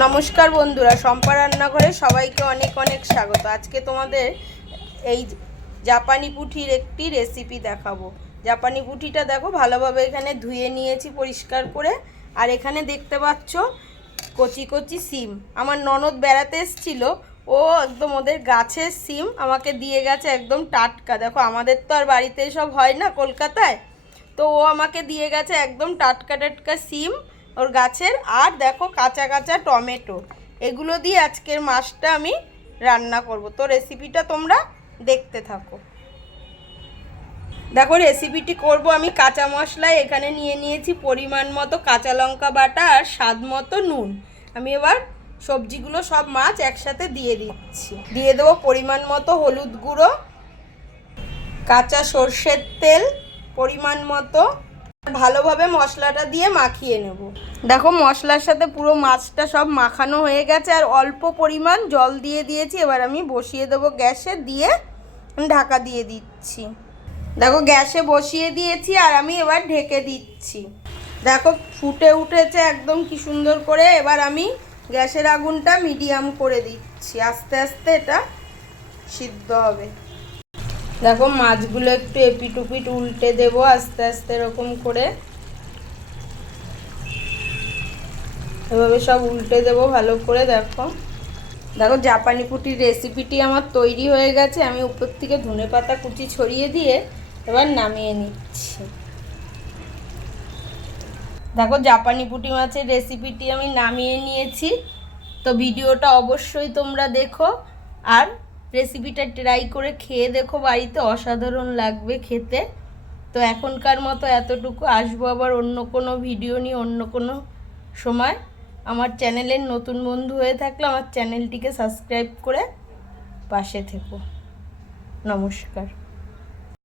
নমস্কার বন্ধুরা, শম্পা রান্নাঘরে সবাইকে অনেক অনেক স্বাগত। আজকে তোমাদের এই জাপানি পুঁঠির একটি রেসিপি দেখাবো। জাপানি পুঁঠিটা দেখো ভালোভাবে এখানে ধুয়ে নিয়েছি পরিষ্কার করে। আর এখানে দেখতে পাচ্ছ কচি কচি সিম। আমার ননদ বেড়াতে এসেছিলো, ও একদম ওদের গাছের সিম আমাকে দিয়ে গেছে, একদম টাটকা। দেখো আমাদের তো আর বাড়িতে সব হয় না কলকাতায়, তো ও আমাকে দিয়ে গেছে একদম টাটকা টাটকা সিম ওর গাছের। আর দেখো কাঁচা কাঁচা টমেটো, এগুলো দিয়ে আজকের মাছটা আমি রান্না করব। তো রেসিপিটা তোমরা দেখতে থাকো। দেখো রেসিপিটি করব আমি কাঁচা মশলায় এখানে নিয়ে নিয়েছি পরিমাণ মতো কাঁচা লঙ্কা বাটা আর স্বাদ মতো নুন। আমি এবার সবজিগুলো সব মাছ একসাথে দিয়ে দিচ্ছি। দিয়ে দেবো পরিমাণ মতো হলুদ গুঁড়ো, কাঁচা সর্ষের তেল পরিমাণ মতো। ভালোভাবে মশলাটা দিয়ে মাখিয়ে নেব। দেখো মশলার সাথে পুরো মাছটা সব মাখানো হয়ে গেছে, আর অল্প পরিমাণ জল দিয়ে দিয়েছি। এবার আমি বসিয়ে দেবো গ্যাসে, দিয়ে ঢাকা দিয়ে দিচ্ছি। দেখো গ্যাসে বসিয়ে দিয়েছি আর আমি এবার ঢেকে দিচ্ছি। দেখো ফুটে উঠেছে একদম কি সুন্দর করে। এবার আমি গ্যাসের আগুনটা মিডিয়াম করে দিচ্ছি, আস্তে আস্তে এটা সিদ্ধ হবে। দেখো মাছগুলো একটু এপিট উপিট উল্টে দেবো আস্তে আস্তে এরকম করে, এভাবে সব উল্টে দেবো ভালো করে। দেখো দেখো জাপানি পুঁটির রেসিপিটি আমার তৈরি হয়ে গেছে। আমি উপর থেকে ধনেপাতা কুচি ছড়িয়ে দিয়ে এবার নামিয়ে নিচ্ছি। দেখো জাপানি পুঁটি মাছের রেসিপিটি আমি নামিয়ে নিয়েছি। তো ভিডিওটা অবশ্যই তোমরা দেখো আর রেসিপিটা ট্রাই করে খেয়ে দেখো, বাড়িতে অসাধারণ লাগবে খেতে। তো এখনকার মতো এতটুকু, আসবো আবার অন্য কোনো ভিডিও নিয়ে অন্য কোনো সময়। আমার চ্যানেলের নতুন বন্ধু হয়ে থাকলে আমার চ্যানেলটিকে সাবস্ক্রাইব করে পাশে থেকো। নমস্কার।